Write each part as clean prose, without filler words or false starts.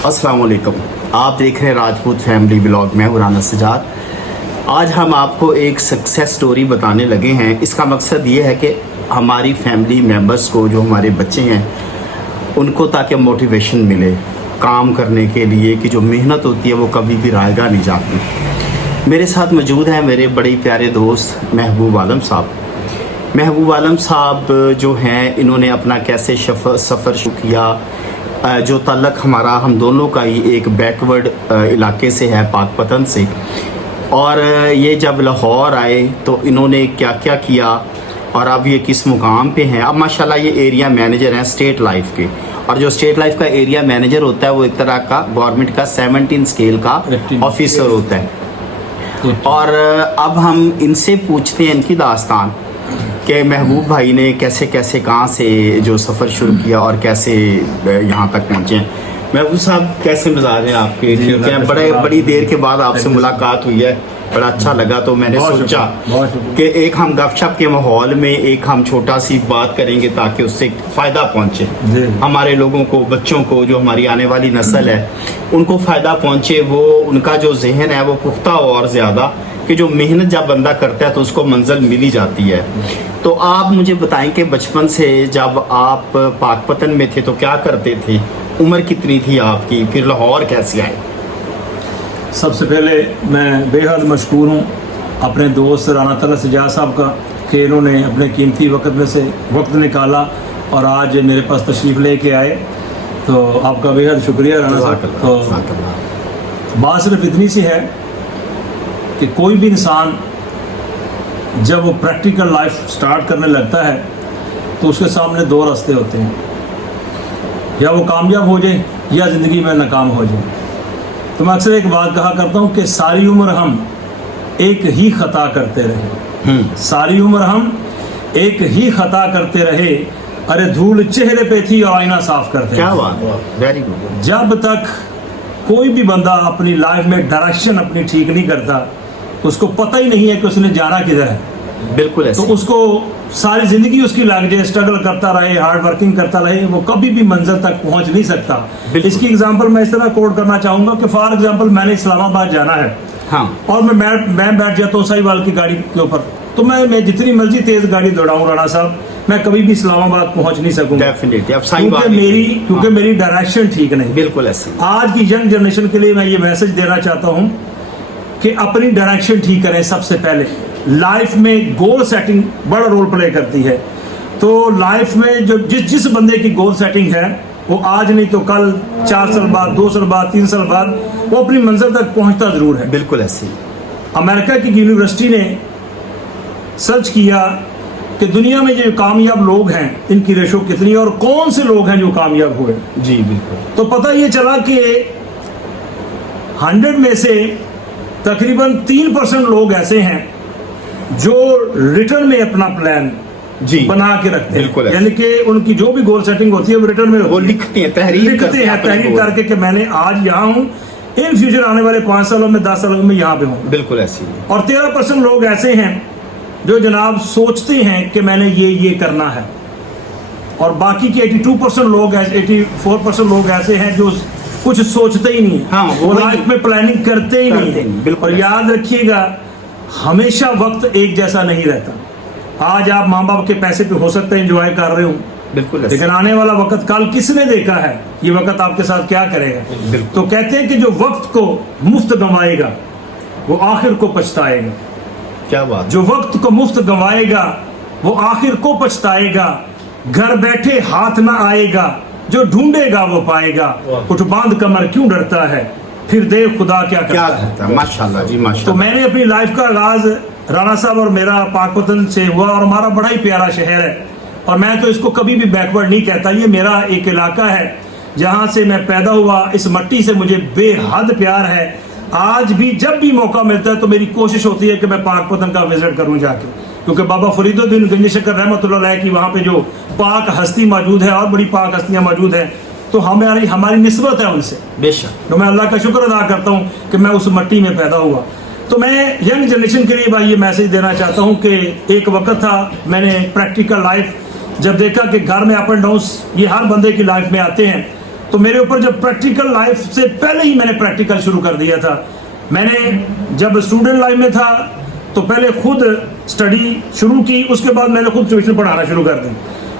अस्सलाम वालेकुम, आप देख रहे हैं राजपूत फैमिली ब्लॉग में राना सजाद। आज हम आपको एक सक्सेस स्टोरी बताने लगे हैं। इसका मकसद ये है कि हमारी फैमिली मेम्बर्स को, जो हमारे बच्चे हैं, उनको ताकि मोटिवेशन मिले काम करने के लिए कि जो मेहनत होती है वो कभी भी रायगा नहीं जाती। मेरे साथ मौजूद हैं मेरे बड़े प्यारे दोस्त महबूब आलम साहब। महबूब आलम साहब जो हैं, इन्होंने अपना कैसे सफ़र शुरू किया, जो तल्लक हमारा हम दोनों का ही एक बैकवर्ड इलाके से है, पाकपतन से। और ये जब लाहौर आए तो इन्होंने क्या क्या किया और अब ये किस मुकाम पे हैं। अब माशाल्लाह ये एरिया मैनेजर हैं स्टेट लाइफ के, और जो स्टेट लाइफ का एरिया मैनेजर होता है वो एक तरह का गवर्नमेंट का 17 स्केल का ऑफिसर होता है। और अब हम इनसे पूछते हैं इनकी दास्तान कि महबूब भाई ने कैसे कैसे कहाँ से जो सफ़र शुरू किया और कैसे यहाँ तक पहुँचे। महबूब साहब, कैसे मिजाज हैं आपके? ठीक है, बड़ी देर के बाद आपसे मुलाकात हुई है, बड़ा अच्छा लगा। तो मैंने सोचा कि एक हम गपशप के माहौल में एक हम छोटा सी बात करेंगे ताकि उससे फ़ायदा पहुँचे हमारे लोगों को, बच्चों को, जो हमारी आने वाली नस्ल है उनको फ़ायदा पहुँचे, वो उनका जो जहन है वो पुख्ता हो और ज़्यादा कि जो मेहनत जब बंदा करता है तो उसको मंजिल मिल ही जाती है। तो आप मुझे बताएं कि बचपन से जब आप पाकपतन में थे तो क्या करते थे, उम्र कितनी थी आपकी, फिर लाहौर कैसे आए? सबसे पहले मैं बेहद मशकूर हूँ अपने दोस्त राना सजाद साहब का कि इन्होंने अपने कीमती वक्त में से वक्त निकाला और आज मेरे पास तशरीफ़ लेके आए। तो आपका बेहद शुक्रिया राना साहब। तो बात सिर्फ इतनी सी है कि कोई भी इंसान जब वो प्रैक्टिकल लाइफ स्टार्ट करने लगता है तो उसके सामने दो रास्ते होते हैं, या वो कामयाब हो जाए या ज़िंदगी में नाकाम हो जाए। तो मैं अक्सर एक बात कहा करता हूँ कि सारी उम्र हम एक ही ख़ता करते रहे, सारी उम्र हम एक ही ख़ता करते रहे, अरे धूल चेहरे पे थी और आईना साफ करते। क्या बात, वेरी गुड। जब तक कोई भी बंदा अपनी लाइफ में डायरेक्शन अपनी ठीक नहीं करता, उसको पता ही नहीं है कि उसने जाना किधर है। बिल्कुल ऐसे। तो उसको सारी ज़िंदगी उसकी लग जाए, स्ट्रगल करता रहे, हार्ड वर्किंग करता रहे, वो कभी भी मंजिल तक पहुंच नहीं सकता। इसकी एग्जांपल मैं इस तरह कोट करना चाहूँगा कि फॉर एग्जांपल मैंने इस्लामाबाद जाना है, हाँ, और मैं बैठ जाता हूँ साहिवाल की गाड़ी के ऊपर, तो मैं जितनी मर्जी तेज़ गाड़ी दौड़ाऊँ राना साहब, मैं कभी भी इस्लामाबाद पहुंच नहीं सकूंगा, क्योंकि मेरी डायरेक्शन ठीक नहीं। बिल्कुल ऐसे। आज की यंग जनरेशन के लिए मैं ये मैसेज देना चाहता हूँ कि अपनी डायरेक्शन ठीक करें। सबसे पहले लाइफ में गोल सेटिंग बड़ा रोल प्ले करती है। तो लाइफ में जो जिस बंदे की गोल सेटिंग है वो आज नहीं तो कल, 4 साल बाद, 2 साल बाद, 3 साल बाद वो अपनी मंजिल तक पहुंचता जरूर है। बिल्कुल ऐसे। अमेरिका की यूनिवर्सिटी ने सर्च किया कि दुनिया में जो कामयाब लोग हैं इनकी रेशो कितनी है और कौन से लोग हैं जो कामयाब हुए। जी बिल्कुल। तो पता ये चला कि 100 में से तकरीबन 3% लोग ऐसे हैं जो रिटर्न में अपना प्लान बना के रखते हैं, यानी कि उनकी जो भी गोल सेटिंग होती है वो रिटर्न में वो लिखते हैं, तहरीर करके कि मैंने आज यहाँ हूँ, इन फ्यूचर आने वाले 5 सालों में, 10 सालों में यहाँ पे हूँ। बिल्कुल ऐसे। और 13% लोग ऐसे हैं जो जनाब सोचते हैं कि मैंने ये करना है, और बाकी के 82% लोग, 84% लोग ऐसे हैं जो कुछ सोचते ही नहीं, हाँ, वो लाइफ में प्लानिंग करते ही नहीं। और याद रखिएगा, हमेशा वक्त एक जैसा नहीं रहता। आज आप माँ बाप के पैसे पे हो सकते हैं एंजॉय कर रहे हो, बिल्कुल, लेकिन आने वाला वक्त कल किसने देखा है, ये वक्त आपके साथ क्या करेगा। तो कहते हैं कि जो वक्त को मुफ्त गंवाएगा वो आखिर को पछताएगा। क्या बात। जो वक्त को मुफ्त गंवाएगा वो आखिर को पछताएगा, घर बैठे हाथ ना आएगा, जो ढूंढेगा वो पाएगा, उठ बांध कमर क्यों डरता है, फिर देख खुदा क्या करता है। माशाल्लाह जी, माशाल्लाह। तो मैंने अपनी लाइफ का आगाज राना साहब और मेरा पाकपतन से हुआ, और हमारा बड़ा ही प्यारा शहर है, और मैं तो इसको कभी भी बैकवर्ड नहीं कहता। ये मेरा एक इलाका है जहाँ से मैं पैदा हुआ, इस मट्टी से मुझे बेहद प्यार है। आज भी जब भी मौका मिलता है तो मेरी कोशिश होती है कि मैं पाकपतन का विजिट करूँ जाके, क्योंकि बाबा फरीदुद्दीन गंज शकर रहमतुल्लाह अलैह की वहाँ पे जो पाक हस्ती मौजूद है और बड़ी पाक हस्तियाँ मौजूद हैं, तो हमारी निस्बत है उनसे, बेशक। तो मैं अल्लाह का शुक्र अदा करता हूँ कि मैं उस मट्टी में पैदा हुआ। तो मैं यंग जनरेशन के लिए भाई ये मैसेज देना चाहता हूँ कि एक वक्त था, मैंने प्रैक्टिकल लाइफ जब देखा कि घर में अप एंड डाउन ये हर बंदे की लाइफ में आते हैं, تو میرے اوپر جب پریکٹیکل لائف سے پہلے ہی میں نے پریکٹیکل شروع کر دیا تھا. میں نے جب اسٹوڈنٹ لائف میں تھا تو پہلے خود اسٹڈی شروع کی, اس کے بعد میں نے خود ٹیوشن پڑھانا شروع کر دی.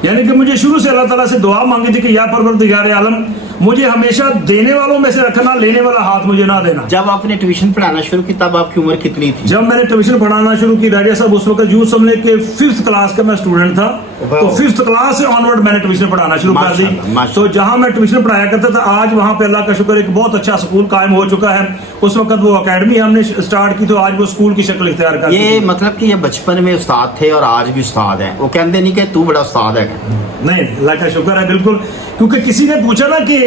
یعنی کہ مجھے شروع سے اللہ تعالیٰ سے دعا مانگی تھی کہ یا پروردگار عالم مجھے ہمیشہ دینے والوں میں سے رکھنا, لینے والا ہاتھ مجھے نہ دینا. جب آپ نے ٹیوشن پڑھانا شروع کی تب آپ کی عمر کتنی تھی؟ جب میں نے ٹیوشن پڑھانا شروع کی راجہ صاحب اس وقت یوں سمجھے کہ 5th کلاس کا میں اسٹوڈنٹ تھا, تو 5th کلاس سے آنورڈ میں نے ٹیوشن پڑھانا شروع کر دی. تو جہاں میں ٹیوشن پڑھایا کرتا تھا آج وہاں پہ اللہ کا شکر ایک بہت اچھا اسکول قائم ہو چکا ہے. اس وقت وہ اکیڈمی ہم نے اسٹارٹ کی تو آج وہ اسکول کی شکل اختیار کر. یہ مطلب کہ یہ بچپن میں استاد تھے اور آج بھی استاد ہیں, وہ کہتے نہیں کہ تو بڑا استاد ہے. نہیں, اللہ کا شکر ہے بالکل. کیونکہ کسی نے پوچھا نا کہ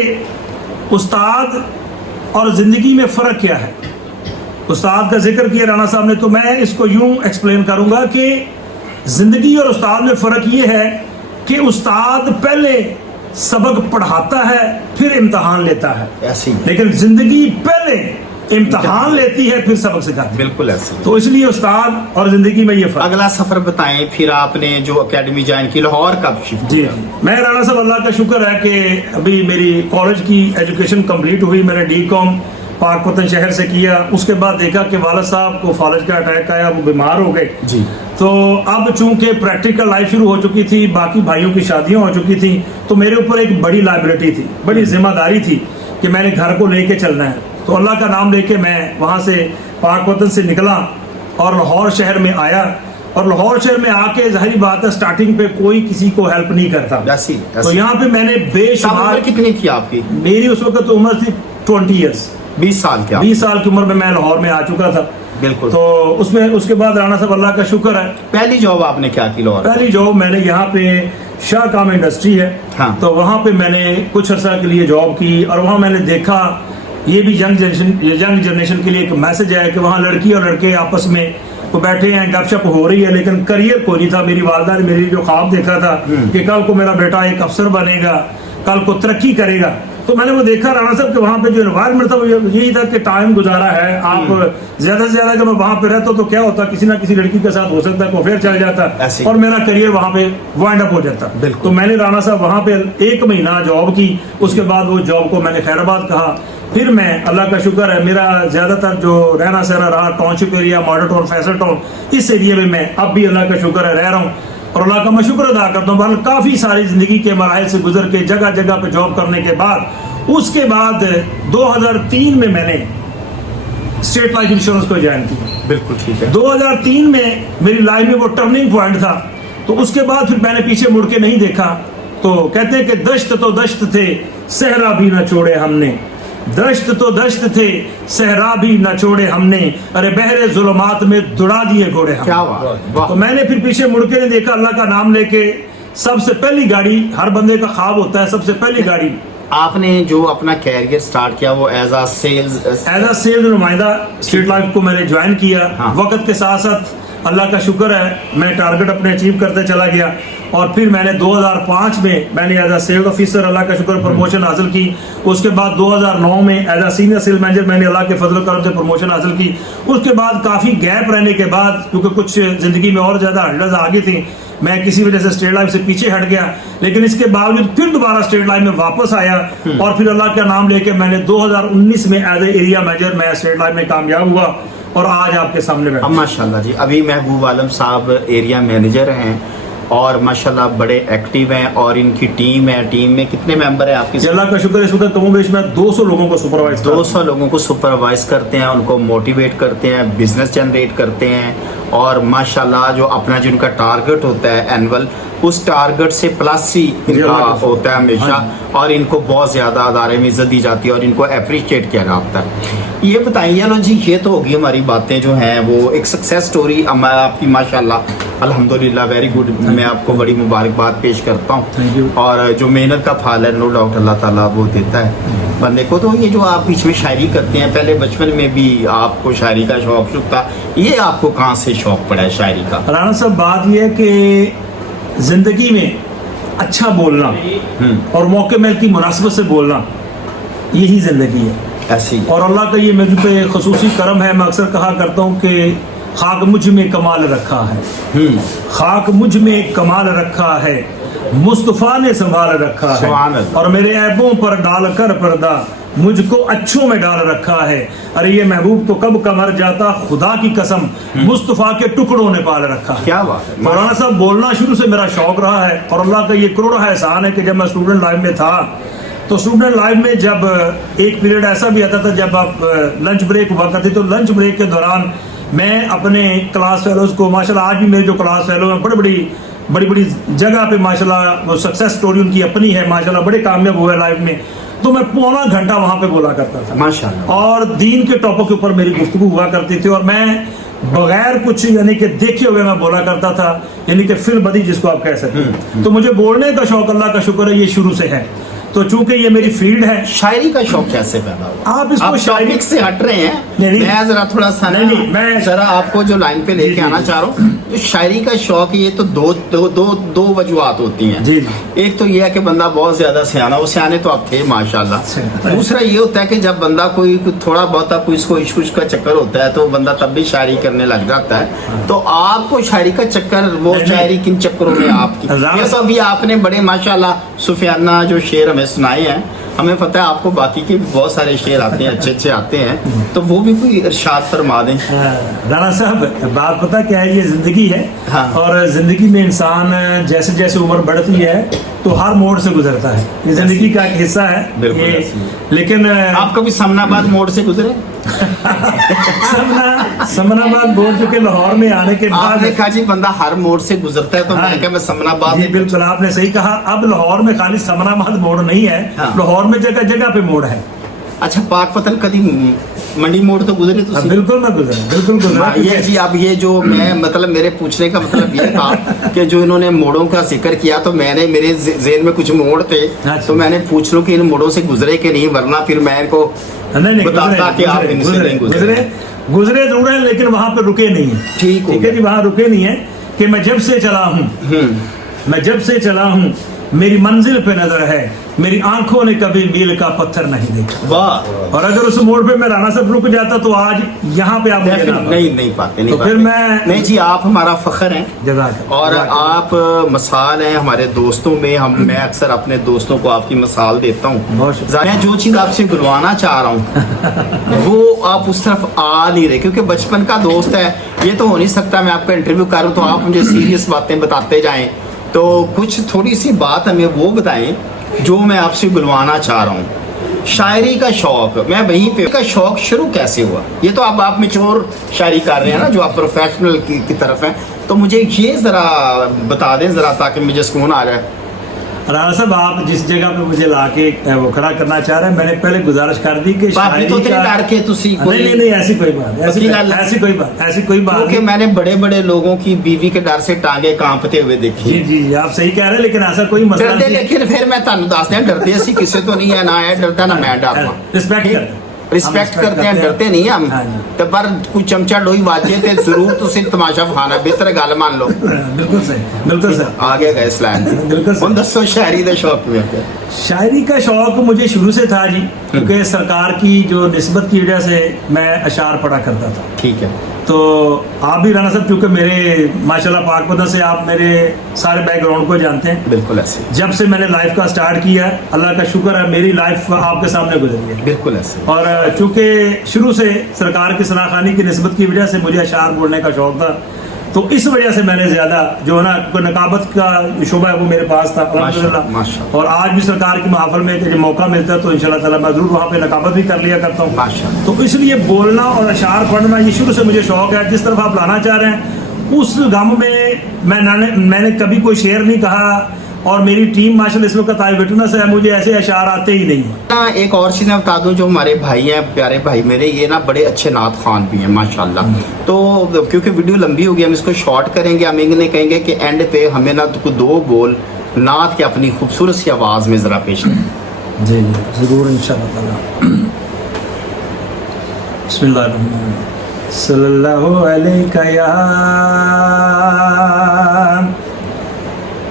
استاد اور زندگی میں فرق کیا ہے, استاد کا ذکر کیا رانا صاحب نے, تو میں اس کو یوں ایکسپلین کروں گا کہ زندگی اور استاد میں فرق یہ ہے کہ استاد پہلے سبق پڑھاتا ہے پھر امتحان لیتا ہے, لیکن زندگی پہلے امتحان لیتی ہے پھر سبق سکھاتی ہے. بالکل ایسے. تو اس لیے استاد اور زندگی میں یہ فرق. اگلا سفر بتائیں, پھر آپ نے جو اکیڈمی جوائن کی لاہور کب شفٹ؟ جی میں رانا صاحب اللہ کا شکر ہے کہ ابھی میری کالج کی ایجوکیشن کمپلیٹ ہوئی. میں نے D.Com پاک پتن شہر سے کیا. اس کے بعد دیکھا کہ والد صاحب کو فالج کا اٹیک آیا, وہ بیمار ہو گئے. جی. تو اب چونکہ پریکٹیکل لائف شروع ہو چکی تھی, باقی بھائیوں کی شادیاں ہو چکی تھیں, تو میرے اوپر ایک بڑی لائبلٹی تھی, بڑی ذمہ داری تھی کہ میں نے گھر کو لے کے چلنا ہے. تو اللہ کا نام لے کے میں وہاں سے پاک وطن سے نکلا اور لاہور شہر میں آیا. اور لاہور شہر میں آ کے ظاہری بات ہے اسٹارٹنگ پہ کوئی کسی کو ہیلپ نہیں کرتا. تو یہاں پہ میں نے بے شمار. کتنی تھی آپ کی؟ میری اس وقت عمر تھی 20 ایئرس, 20 سال کی. 20 سال کی عمر میں لاہور میں آ چکا تھا. بالکل. تو اس کے بعد رانا صاحب اللہ کا شکر ہے. پہلی جاب آپ نے کیا کی لاہور؟ پہلی جاب میں نے یہاں پہ شاہ کام انڈسٹری ہے, تو وہاں پہ میں نے کچھ عرصہ کے لیے جاب کی. اور وہاں میں نے دیکھا یہ بھی ینگ جنریشن کے لیے ایک میسج ہے کہ وہاں لڑکی اور لڑکے آپس میں وہ بیٹھے ہیں, گپ شپ ہو رہی ہے, لیکن کریئر کوئی نہیں تھا. میری والدہ نے میری جو خواب دیکھا تھا کہ کل کو میرا بیٹا ایک افسر بنے گا, کل کو ترقی کرے گا, تو میں نے وہ دیکھا رانا صاحب کہ وہاں پہ جو انوائرمنٹ تھا وہ یہی تھا کہ ٹائم گزارا ہے. آپ زیادہ سے زیادہ جب میں وہاں پہ رہتا تو کیا ہوتا, کسی نہ کسی لڑکی کے ساتھ ہو سکتا ہے وہ پھر چل جاتا اور میرا کریئر وہاں پہ وائنڈ اپ ہو جاتا. تو میں نے رانا صاحب وہاں پہ 1 مہینہ جاب کی. اس کے بعد وہ جاب کو میں نے خیر آباد کہا. پھر میں اللہ کا شکر ہے میرا زیادہ تر جو رہنا سہنا رہا township area, model town, Faisal town, اس ایریے میں اب بھی اللہ کا شکر ہے رہ رہا ہوں اور اللہ کا میں شکر ادا کرتا ہوں. بہرحال کافی ساری زندگی کے مراحل سے گزر کے جگہ جگہ پہ جاب کرنے کے بعد اس کے بعد 2003 میں نے اسٹیٹ لائف انشورنس کو جوائن کیا. بالکل ٹھیک ہے. 2003 میں میری لائف میں وہ ٹرننگ پوائنٹ تھا. تو اس کے بعد پھر میں نے پیچھے مڑ کے نہیں دیکھا. تو کہتے ہیں کہ دشت تو دشت تھے صحرا بھی نہ چھوڑے ہم نے, دشت تو دشت تھے صحرا بھی نہ چھوڑے ہم نے, ارے بحر ظلمات میں دوڑا دیے گھوڑے ہم. کیا بات. تو میں نے پھر پیچھے مڑ کے نہیں دیکھا. اللہ کا نام لے کے سب سے پہلی گاڑی, ہر بندے کا خواب ہوتا ہے سب سے پہلی گاڑی. آپ نے جو اپنا کیریئر سٹارٹ کیا وہ ایز اے سیلز نمائندہ اسٹیٹ لائف کو میں نے جوائن کیا. وقت کے ساتھ ساتھ اللہ کا شکر ہے میں ٹارگٹ اپنے اچیو کرتے چلا گیا. اور پھر میں نے 2005 میں نے ایز اے سیلز آفیسر اللہ کا شکر پروموشن حاصل کی. اس کے بعد 2009 میں as a senior sale manager میں نے اللہ کے فضل و کرم سے پروموشن حاصل کی. اس کے بعد کافی گیپ رہنے کے بعد کیونکہ کچھ زندگی میں اور زیادہ ہرڈلز آگے تھیں, میں کسی وجہ سے اسٹیٹ لائف سے پیچھے ہٹ گیا. لیکن اس کے باوجود پھر دوبارہ اسٹیٹ لائف میں واپس آیا اور پھر اللہ کا نام لے کے میں نے 2019 میں ایز اے ایریا مینیجر میں اسٹیٹ لائف میں کامیاب ہوا اور آج آپ کے سامنے بیٹھا. ماشاءاللہ جی. ابھی محبوب عالم صاحب ایریا مینیجر ہیں اور ماشاءاللہ بڑے ایکٹیو ہیں اور ان کی ٹیم ہے. ٹیم میں کتنے ممبر ہیں آپ کی؟ اللہ کا شکر اس وقت کم و بیش میں 200 لوگوں کو سپروائز 200 لوگوں کو سپروائز کرتے ہیں, ان کو موٹیویٹ کرتے ہیں, بزنس جنریٹ کرتے ہیں اور ماشاءاللہ جو اپنا جن کا ٹارگٹ ہوتا ہے اینول اس ٹارگٹ سے پلس ہی ان کا ہوتا ہے ہمیشہ. اور ان کو بہت زیادہ ادارے میں عزت دی جاتی ہے اور ان کو اپریشیٹ کیا جاتا ہے. یہ بتائیے نا جی, یہ تو ہوگی ہماری باتیں جو ہیں وہ ایک سکسیس سٹوری آپ کی ماشاءاللہ الحمدللہ ویری گڈ. میں آپ کو بڑی مبارکباد پیش کرتا ہوں اور جو محنت کا پھل ہے نو ڈاؤٹ اللہ تعالیٰ وہ دیتا ہے بندے کو. تو یہ جو آپ بیچ میں شاعری کرتے ہیں, پہلے بچپن میں بھی آپ کو شاعری کا شوق تھا, یہ آپ کو کہاں سے شوق پڑا ہے شاعری کا؟ رانا صاحب بات یہ ہے کہ زندگی میں اچھا بولنا اور موقع میں کی مناسبت سے بولنا یہی زندگی ہے ایسی. اور اللہ کا یہ میرے پہ خصوصی کرم ہے. میں اکثر کہا کرتا ہوں کہ خاک مجھ میں کمال رکھا ہے, خاک مجھ میں کمال رکھا ہے, मुस्तफा ने संभाल रखा है सुभान अल्लाह। और मेरे ऐबों पर डाल कर पर्दा मुझको अच्छों में डाल रखा है। अरे ये महबूब तो कब का मर जाता, खुदा की कसम मुस्तफा के टुकड़ों ने पाल रखा है। क्या बात है। मौलाना साहब, बोलना शुरू से मेरा शौक रहा है और अल्लाह का ये करोड़ एहसान है कि जब मैं स्टूडेंट लाइफ में था तो स्टूडेंट लाइफ में जब एक पीरियड ऐसा भी आता था जब आप लंच ब्रेक हुआ करती, तो लंच ब्रेक के दौरान मैं अपने क्लास फेलोज को, माशाल्लाह आज भी मेरे जो क्लास फेलो हैं बड़ी बड़ी जगह पे माशाल्लाह वो सक्सेस स्टोरी उनकी अपनी है, माशाल्लाह बड़े कामयाब हुए लाइफ में, तो मैं पौना घंटा वहां पे बोला करता था माशाल्लाह। और दीन के टॉपिक के ऊपर मेरी गुफ्तगू हुआ करती थी और मैं बगैर कुछ यानी कि देखे हुए मैं बोला करता था, यानी कि फिल बदी जिसको आप कह सकते हैं। तो मुझे बोलने का शौक अल्लाह का शुक्र है ये शुरू से है। तो चूंकि ये मेरी फील्ड है। शायरी का शौक कैसे पैदा हुआ? आप इसको टॉपिक से हट रहे हैं, नहीं, मैं जरा थोड़ा सा नहीं, मैं जरा आपको जो लाइन पे लेके आना चाह रहा हूँ, तो शायरी का शौक ये तो दो वजूहत होती हैं। जी। एक तो ये है कि बंदा बहुत ज्यादा सियाना, वो सियाने तो आप थे माशाल्लाह। दूसरा ये होता है कि जब बंदा कोई थोड़ा बहुत कोई इसको इश्क उश्क का चक्कर होता है तो बंदा तब भी शायरी करने लग जाता है। तो आपको शायरी का चक्कर, वो शायरी किन चक्करों में आपकी? ये तो अभी आपने बड़े माशाल्लाह सुफियाना जो शेर हमें सुनाए हैं, हमें पता है आपको बाकी के भी बहुत सारे शेर आते हैं, अच्छे आते हैं, तो वो भी कोई इरशाद फरमा दें। राणा साहब, बात पता क्या है, ये जिंदगी है। हाँ। और जिंदगी में इंसान जैसे जैसे उम्र बढ़ती है तो हर मोड़ से गुजरता है, ये जिंदगी का एक हिस्सा है ये। लेकिन आप कभी समनाबाद मोड़ से गुजरे? समनाबाद मोड़ चुके लाहौर में आने के बाद आपने कहा जी बंदा हर मोड़ से गुजरता है, तो हाँ, मैं क्या मैं समनाबाद? जी बिल्कुल, आपने सही कहा। अब लाहौर में खाली समनाबाद मोड़ नहीं है, हाँ। लाहौर में जगह जगह पे मोड़ है। अच्छा, पाक पतन कभी मंडी मोड़ तो गुजरे तो? बिल्कुल मैं गुजरा, बिल्कुल गुजरा। ये जी, अब ये जो मैं मतलब मेरे पूछने का मतलब ये था कि जो इन्होंने मोड़ों का जिक्र किया, तो मैंने मेरे ज़हन में कुछ मोड़ थे, तो मैंने पूछ लूं कि इन मोड़ों से गुजरे के नहीं, वरना फिर मैं इनको नहीं बताता कि आप इनसे नहीं गुजरे। गुजरे जरूर है, लेकिन वहां पर रुके नहीं है। ठीक है जी, वहां रुके नहीं है कि मैं जब से चला हूँ, मैं जब से चला हूँ मेरी मंजिल पे नजर है, मेरी आंखों ने कभी मील का पत्थर नहीं देखा। वाह। और अगर उस मोड़ पे मैं राणा साहब रुक जाता तो आज यहाँ पे आप नहीं पाते। तो फिर मैं नहीं जी, आप हमारा फख्र हैं और आप मिसाल हैं हमारे दोस्तों में। मैं अक्सर अपने दोस्तों को आपकी मिसाल देता हूँ। मैं जो चीज आपसे बुलवाना चाह रहा हूँ वो आप उस तरफ आ नहीं रहे, क्योंकि बचपन का दोस्त है, ये तो हो नहीं सकता मैं आपका इंटरव्यू करूँ तो आप मुझे सीरियस बातें बताते जाएं। तो कुछ थोड़ी सी बात हमें वो बताएं जो मैं आपसे बुलवाना चाह रहा हूँ। शायरी का शौक, मैं वहीं पे का शौक शुरू कैसे हुआ? ये तो आप मैच्योर शायरी कर रहे हैं ना, जो आप प्रोफेशनल की तरफ हैं, तो मुझे ये जरा बता दें जरा, ताकि मुझे सुकून आ जाए। राणा साहब, आप जिस जगह पे मुझे लाके वो खड़ा करना चाह रहे हैं, मैंने पहले गुजारिश कर दी कि शायरी तो का नहीं ऐसी कोई बात, ऐसी कोई बात क्योंकि मैंने बड़े बड़े लोगों की बीवी के डर से टांगे कांपते हुए देखी। जी आप सही कह रहे हैं, लेकिन ऐसा कोई मसला नहीं। लेकिन फिर मैं तुहानू दस दिया, डरते असी किसी तो नहीं है, ना है डरता ना मैं डरता। रिस्पेक्ट करते हैं, डरते नहीं हम। तो पर कोई चमचा डोई वाजे ते जरूर तुसी तमाशा खाना, बेहतर गल मान लो। बिल्कुल सही। आगे गए इस्लाम। बिल्कुल दसो शायरी का शौक में? शायरी का शौक मुझे शुरू से था जी, क्योंकि सरकार की जो निस्बत की वजह से मैं अशार पढ़ा करता था। ठीक है। तो आप भी राणा साहब, क्योंकि मेरे माशाल्लाह पाक पता से आप मेरे सारे बैकग्राउंड को जानते हैं। बिल्कुल ऐसे। जब से मैंने लाइफ का स्टार्ट किया, अल्लाह का शुक्र है मेरी लाइफ आपके सामने गुजरी है। बिल्कुल ऐसे। और चूंकि शुरू से सरकार की सनाखानी की निस्बत की वजह से मुझे अशार बोलने का शौक था, तो इस वजह से मैंने ज्यादा जो है ना, नकाबत का शोबा है वो मेरे पास था अल्हम्दुलिल्लाह। और आज भी सरकार की महफिल में जब मौका मिलता है तो इंशाल्लाह ताला मैं जरूर वहाँ पे नकाबत भी कर लिया करता हूँ। तो इसलिए बोलना और अशार पढ़ना ये शुरू से मुझे शौक है। जिस तरफ आप लाना चाह रहे हैं उस गम में मैंने कभी कोई शेर नहीं कहा, और मेरी टीम माशाल्लाह इस वक्त आई विटनेस है, मुझे ऐसे अशार आते ही नहीं। एक और चीज़ मैं बता दूं, जो हमारे भाई हैं, प्यारे भाई मेरे, ये ना बड़े अच्छे नात खान भी हैं माशाल्लाह। तो क्योंकि वीडियो लंबी होगी, हम इसको शॉर्ट करेंगे। हम इन्हें कहेंगे कि एंड पे हमें ना तो दो बोल नात के अपनी खूबसूरत सी आवाज़ में ज़रा पेश करें। जी ज़रूर इंशाअल्लाह ताला। बिस्मिल्लाह सल्लल्लाहु अलैहि या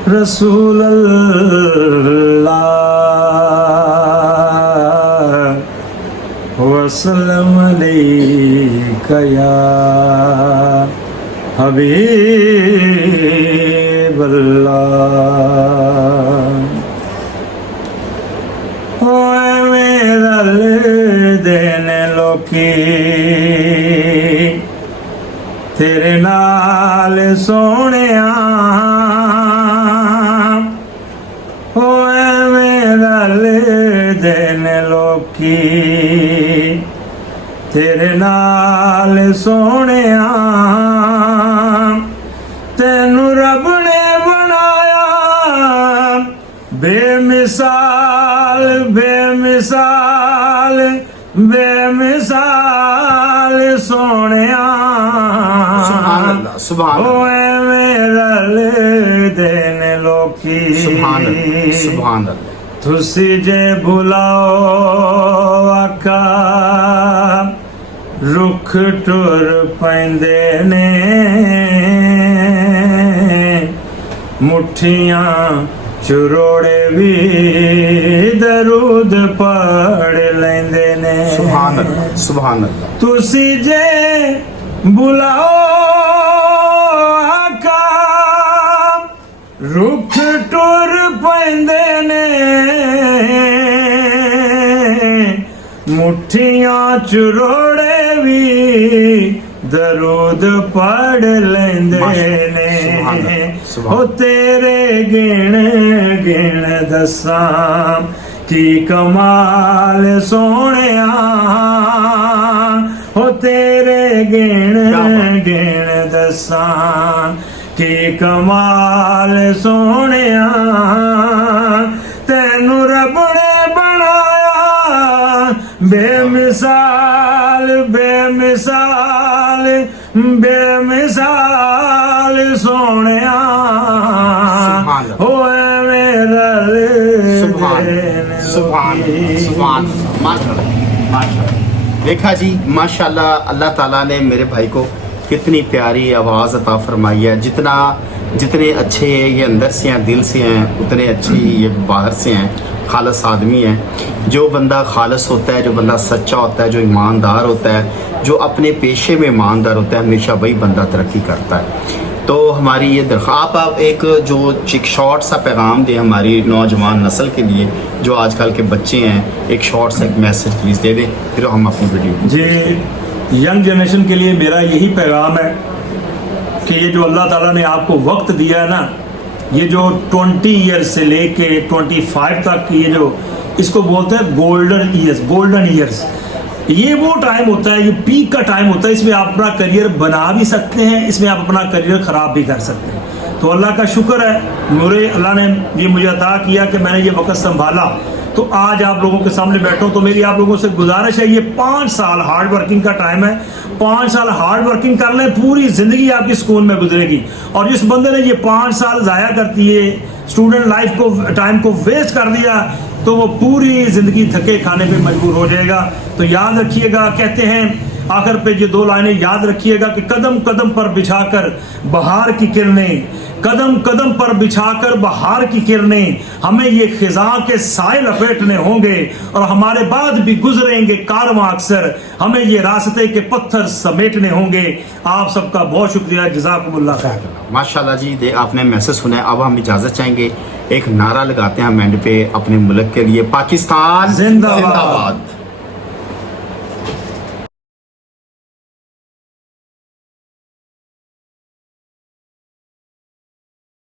रसूल अल्लाह वसल्लम अलैका या हबीब वल्ला ओए मेरा देने लोकी तेरे नाल सोहणिया ओए मेरा देने लोकी तेरे नाल सोहणिया तेनू रब ने बनाया बेमिसाल बेमिसाल बेमिसाल सोहणिया सुभान अल्लाह, सुभान अल्लाह। ओए मेरा देन लोकी सुभान अल्लाह। तुसी जे बुलाओ आका रुख टुर पैंदे ने मुठियां चुरोड़े भी दरूद पढ़ लेंदे ने सुभान अल्लाह, सुभान अल्लाह। तुसी जे बुलाओ आका रुख टुर पैंदे ने मुठियां चुरोड़े भी दरूद पढ़ लेंदे ने ओ तेरे गिण गिण दसां की कमाल सोहणिया ओ तेरे गिण गिण दसां की कमाल सोहणिया तेनू रब ने बनाया बेमिसाल बेमिसाल बेमिसाल सोहणिया होए मेरा सुभान सुभान माशाल्लाह। देखा जी, माशाल्लाह, अल्लाह ताला ने मेरे भाई को कितनी प्यारी आवाज़ अता फरमाई है। जितने अच्छे ये अंदर से हैं, दिल से हैं, उतने अच्छे ये बाहर से हैं, खालस आदमी है। जो बंदा खालस होता है, जो बंदा सच्चा होता है, जो ईमानदार होता है, जो अपने पेशे में ईमानदार होता है, हमेशा वही बंदा तरक्की करता है। तो हमारी ये दरख्वास्त, आप एक जो एक शॉर्ट सा पैगाम दें हमारी नौजवान नस्ल के लिए, जो आजकल के बच्चे हैं, एक शॉर्ट सा एक मैसेज प्लीज़ दे दें, फिर हम अपनी वीडियो। जी, यंग जनरेशन के लिए मेरा यही पैगाम है कि ये जो अल्लाह ताला ने आपको वक्त दिया है ना, ये जो 20 ईयर्स से लेके 25 तक, ये जो इसको बोलते हैं गोल्डन ईयर्स, ये वो टाइम होता है, ये पीक का टाइम होता है। इसमें आप अपना करियर बना भी सकते हैं, इसमें आप अपना करियर ख़राब भी कर सकते हैं। तो अल्लाह का शुक्र है, मेरे अल्लाह ने ये मुझे अता किया कि मैंने ये वक्त संभाला, तो आज आप लोगों के सामने बैठा हूं। तो मेरी आप लोगों से गुजारिश है, ये 5 साल हार्ड वर्किंग का टाइम है। 5 साल हार्ड वर्किंग कर लें, पूरी जिंदगी आपकी सुकून में गुजरेगी। और जिस बंदे ने ये 5 साल ज़ाया कर दिए, स्टूडेंट लाइफ को, टाइम को वेस्ट कर दिया, तो वो पूरी जिंदगी थके खाने पे मजबूर हो जाएगा। तो याद रखिएगा, कहते हैं आखिर पे ये 2 लाइनें याद रखिएगा कि कदम कदम पर बिछाकर बहार की किरणें, कदम कदम पर बिछाकर बहार की किरणें, हमें ये खिज़ां के साए लपेटने होंगे और हमारे बाद भी गुजरेंगे कारवां अक्सर, हमें ये रास्ते के पत्थर समेटने होंगे। आप सबका बहुत शुक्रिया, जज़ाकुमुल्लाह खैर। माशाल्लाह जी, आपने मैसेज सुना है। अब हम इजाज़त चाहेंगे, एक नारा लगाते हैं हम एंड पे अपने मुल्क के लिए, पाकिस्तान जिंदाबाद।